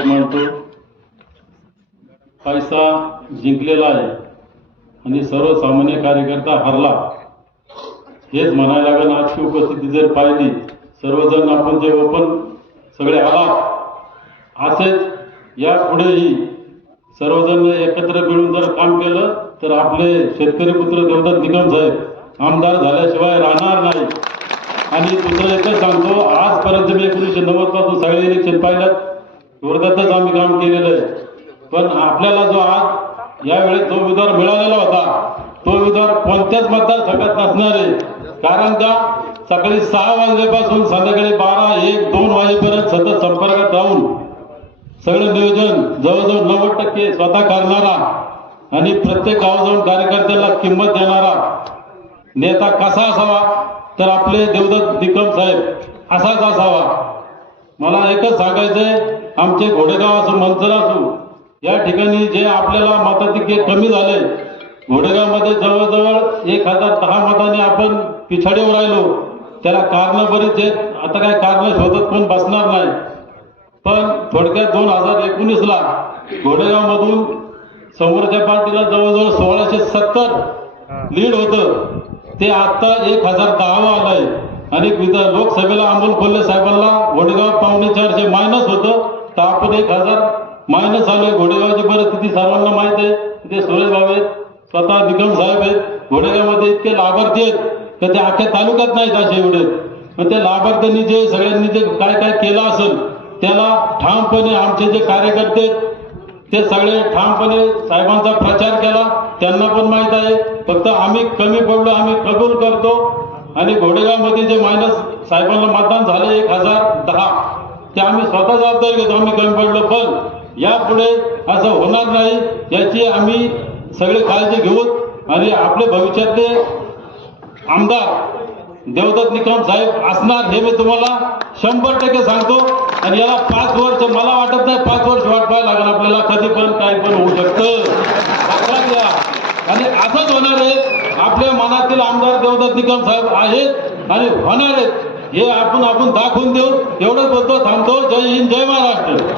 एक म्हणतो पैसा जिंकलेला आहे आणि सर्वसामान्य कार्यकर्ता हरला. हेच म्हणायला लागेल आजची उपस्थिती जर पाहिली सर्वजण आपण जे ओपन सगळे आलात असेच यापुढेही सर्वजण एकत्र मिळून जर काम केलं तर आपले शेतकरी पुत्र देवदत्त निकम साहेब आमदार झाल्याशिवाय राहणार नाही. आणि दुसरं एकच सांगतो आजपर्यंत मी एकोणीसशे नव्वदपासून सगळे इलेक्शन पाहिलं वर्धातच आम्ही काम केलेलं आहे. पण आपल्याला जो आज यावेळेस जो उमेदवार मिळालेला होता तो उमेदवार कोणत्याच मतदारसंघात नसणार आहे. कारण का? सकाळी सहा वाजल्यापासून संध्याकाळी बारा एक दोन वाजेपर्यंत सतत संपर्कात राहून सगळं नियोजन जवळजवळ नव्वद टक्के स्वतः करणारा आणि प्रत्येक गावात जाऊन कार्यकर्त्याला किंमत देणारा नेता कसा असावा? तर आपले देवदत्त निकम साहेब असाच असावा. मला एकच सांगायचंय आमचे घोडेगाव असो मंचर असो या ठिकाणी जे आपल्याला मताधिक्य कमी झाले घोडेगावमध्ये जवळजवळ एक हजार दहा मताने आपण पिछाडीवर राहिलो. त्याला कारण बरीच आहेत. आता काय कारण शोधत कोण बसणार नाही. पण थोडक्यात दोन हजार एकोणीस ला घोडेगाव मधून समोरच्या पार्टीला जवळजवळ सोळाशे सत्तर लीड होतं. ते आता एक हजार दहावं आलंय. आणि लोकसभेला अमोल कोल्हे साहेबांना घोडेगाव पावणे चारशे मायनस होतं. तर आपण एक हजार मायनस आलोय घोडेगावची परिस्थिती सर्वांना माहीत आहे. तिथे सुरेश भाऊ आहेत स्वतः निकम साहेब आहेत. घोडेगावमध्ये इतके लाभार्थी आहेत तर ते अख्ख्या तालुक्यात नाहीत असे एवढे. मग त्या लाभार्थ्यांनी जे सगळ्यांनी जे काय काय केलं असेल त्याला ठामपणे आमचे जे कार्यकर्ते ते सगळे ठामपणे साहेबांचा प्रचार केला. त्यांना पण माहीत आहे. फक्त आम्ही कमी पडलो आम्ही कबूल करतो. आणि घोडेगावमध्ये जे मायनस साहेबांना मतदान झालं एक ते आम्ही स्वतः जबाबदारी घेतो आम्ही कमी पडलो पण यापुढे असं होणार नाही याची आम्ही सगळे काळजी घेऊ आणि आपले भविष्यातले आमदार देवदत्त निकम साहेब असणार हे मी तुम्हाला शंभर टक्के सांगतो. आणि याला पाच वर्ष मला वाटत नाही पाच वर्ष वाट पाहायला लागेल आपल्याला कधी पण काही पण होऊ शकतं. घ्या आणि असंच होणार आहे आपल्या मनातील आमदार देवदत्त निकम साहेब आहेत आणि होणार आहेत. हे आपण आपण दाखवून देऊ. एवढंच बोलतो थांबतो. जय हिंद जय महाराष्ट्र.